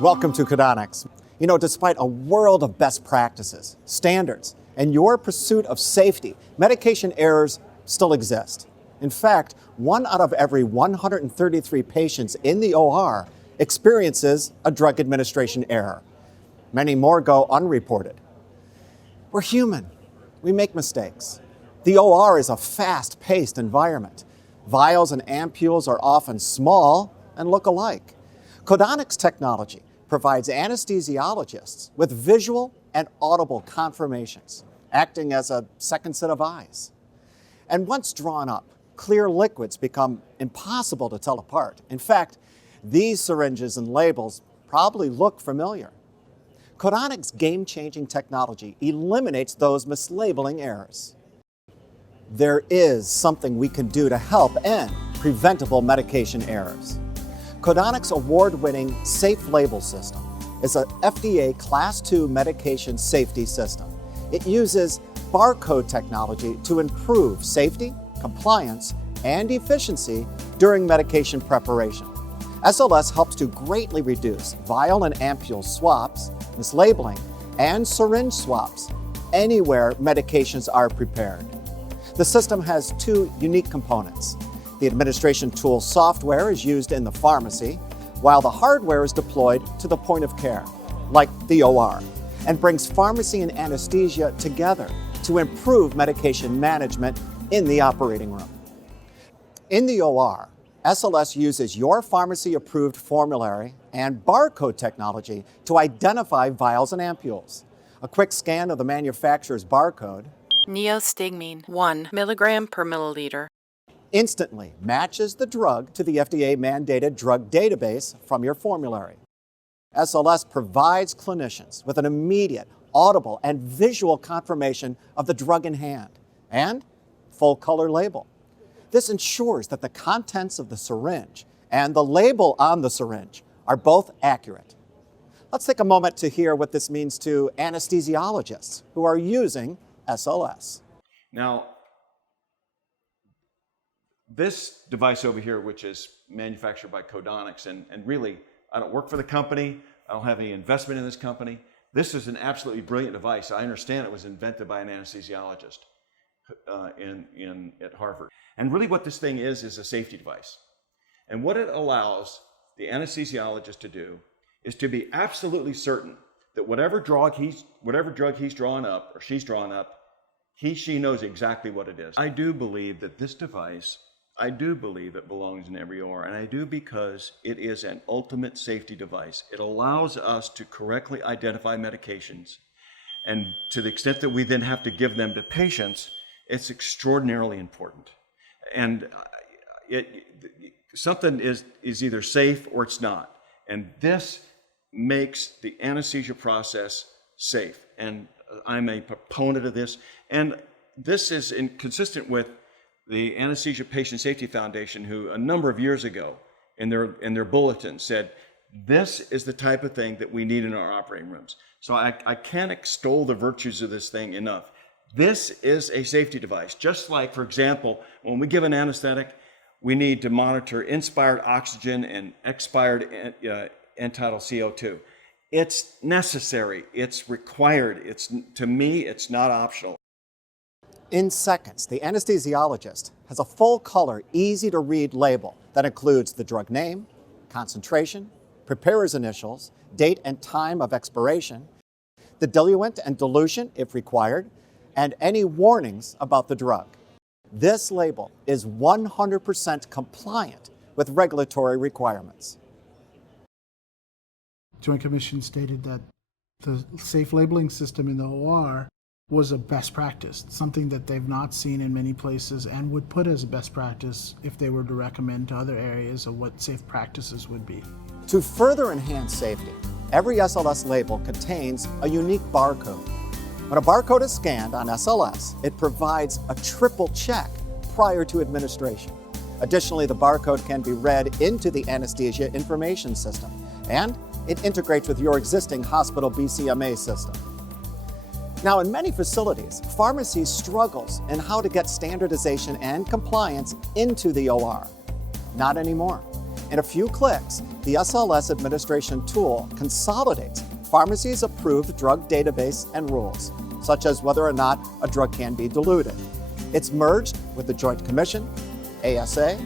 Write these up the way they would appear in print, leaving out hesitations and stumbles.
Welcome to Codonics. You know, despite a world of best practices, standards, and your pursuit of safety, medication errors still exist. In fact, 1 out of every 133 patients in the OR experiences a drug administration error. Many more go unreported. We're human. We make mistakes. The OR is a fast-paced environment. Vials and ampules are often small and look alike. Codonics technology provides anesthesiologists with visual and audible confirmations, acting as a second set of eyes. And once drawn up, clear liquids become impossible to tell apart. In fact, these syringes and labels probably look familiar. Codonics' game-changing technology eliminates those mislabeling errors. There is something we can do to help end preventable medication errors. Codonics' award-winning Safe Label System is an FDA Class II medication safety system. It uses barcode technology to improve safety, compliance, and efficiency during medication preparation. SLS helps to greatly reduce vial and ampule swaps, mislabeling, and syringe swaps anywhere medications are prepared. The system has 2 unique components. The administration tool software is used in the pharmacy, while the hardware is deployed to the point of care, like the OR, and brings pharmacy and anesthesia together to improve medication management in the operating room. In the OR, SLS uses your pharmacy-approved formulary and barcode technology to identify vials and ampules. A quick scan of the manufacturer's barcode neostigmine 1 milligram per milliliter instantly matches the drug to the FDA-mandated drug database from your formulary. SLS provides clinicians with an immediate, audible, and visual confirmation of the drug in hand and full-color label. This ensures that the contents of the syringe and the label on the syringe are both accurate. Let's take a moment to hear what this means to anesthesiologists who are using SLS. Now, this device over here, which is manufactured by Codonics, and really, I don't work for the company, I don't have any investment in this company. This is an absolutely brilliant device. I understand it was invented by an anesthesiologist at Harvard. And really what this thing is a safety device. And what it allows the anesthesiologist to do is to be absolutely certain that whatever drug he's drawn up or she's drawn up, she knows exactly what it is. I do believe that this device, it belongs in every OR, and I do because it is an ultimate safety device. It allows us to correctly identify medications, and to the extent that we then have to give them to patients, it's extraordinarily important. And something is either safe or it's not, and this makes the anesthesia process safe. And I'm a proponent of this, and this is consistent with the Anesthesia Patient Safety Foundation, who a number of years ago in their bulletin said, this is the type of thing that we need in our operating rooms. So I can't extol the virtues of this thing enough. This is a safety device. Just like, for example, when we give an anesthetic, we need to monitor inspired oxygen and expired end-tidal CO2. It's necessary, it's required, to me, it's not optional. In seconds, the anesthesiologist has a full-color, easy-to-read label that includes the drug name, concentration, preparer's initials, date and time of expiration, the diluent and dilution if required, and any warnings about the drug. This label is 100% compliant with regulatory requirements. Joint Commission stated that the safe labeling system in the OR was a best practice, something that they've not seen in many places and would put as a best practice if they were to recommend to other areas of what safe practices would be. To further enhance safety, every SLS label contains a unique barcode. When a barcode is scanned on SLS, it provides a triple check prior to administration. Additionally, the barcode can be read into the anesthesia information system, and it integrates with your existing hospital BCMA system. Now, in many facilities, pharmacy struggles in how to get standardization and compliance into the OR. Not anymore. In a few clicks, the SLS administration tool consolidates pharmacies' approved drug database and rules, such as whether or not a drug can be diluted. It's merged with the Joint Commission, ASA,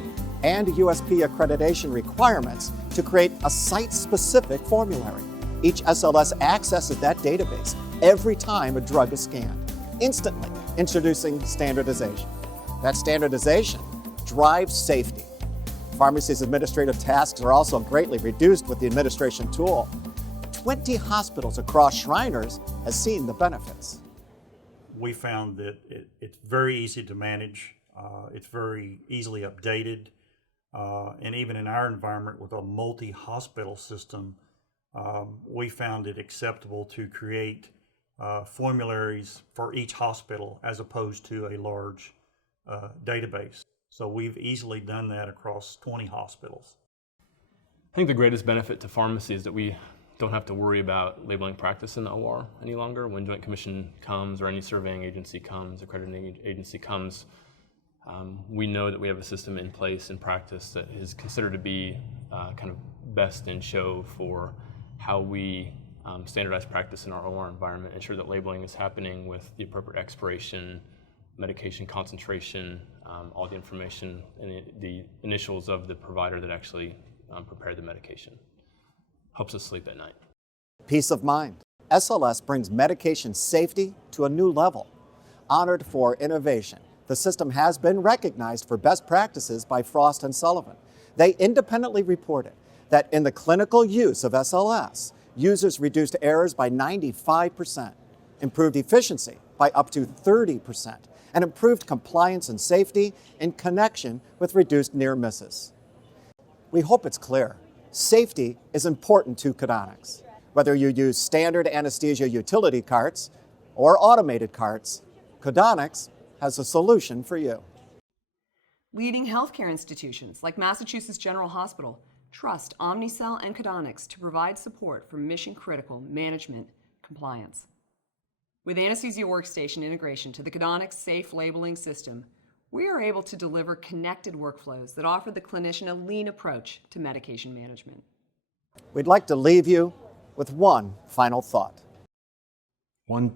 and USP accreditation requirements to create a site-specific formulary. Each SLS accesses that database every time a drug is scanned, instantly introducing standardization. That standardization drives safety. Pharmacy's administrative tasks are also greatly reduced with the administration tool. 20 hospitals across Shriners has seen the benefits. We found that it's very easy to manage, it's very easily updated, and even in our environment with a multi-hospital system, we found it acceptable to create formularies for each hospital as opposed to a large database. So we've easily done that across 20 hospitals. I think the greatest benefit to pharmacy is that we don't have to worry about labeling practice in the OR any longer. When Joint Commission comes or any surveying agency comes, accrediting agency comes, we know that we have a system in place in practice that is considered to be kind of best in show for how we standardize practice in our OR environment, ensure that labeling is happening with the appropriate expiration, medication concentration, all the information and the initials of the provider that actually prepared the medication. Helps us sleep at night. Peace of mind. SLS brings medication safety to a new level. Honored for innovation, the system has been recognized for best practices by Frost & Sullivan. They independently reported that in the clinical use of SLS, users reduced errors by 95%, improved efficiency by up to 30%, and improved compliance and safety in connection with reduced near misses. We hope it's clear. Safety is important to Codonics. Whether you use standard anesthesia utility carts or automated carts, Codonics has a solution for you. Leading healthcare institutions like Massachusetts General Hospital trust Omnicell and Codonics to provide support for mission-critical management compliance. With Anesthesia Workstation integration to the Codonics Safe Labeling System, we are able to deliver connected workflows that offer the clinician a lean approach to medication management. We'd like to leave you with one final thought. One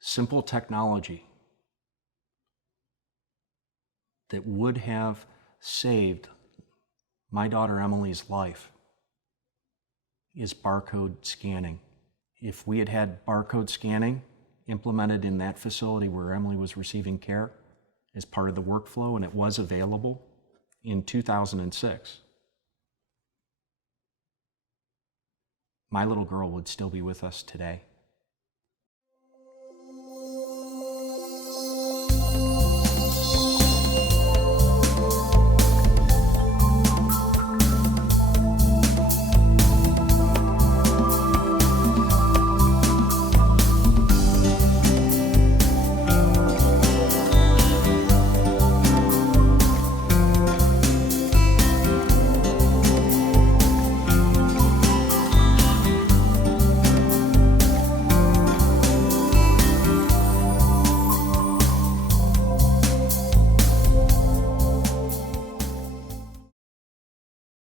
simple technology that would have saved my daughter Emily's life is barcode scanning. If we had had barcode scanning implemented in that facility where Emily was receiving care as part of the workflow, and it was available in 2006, my little girl would still be with us today.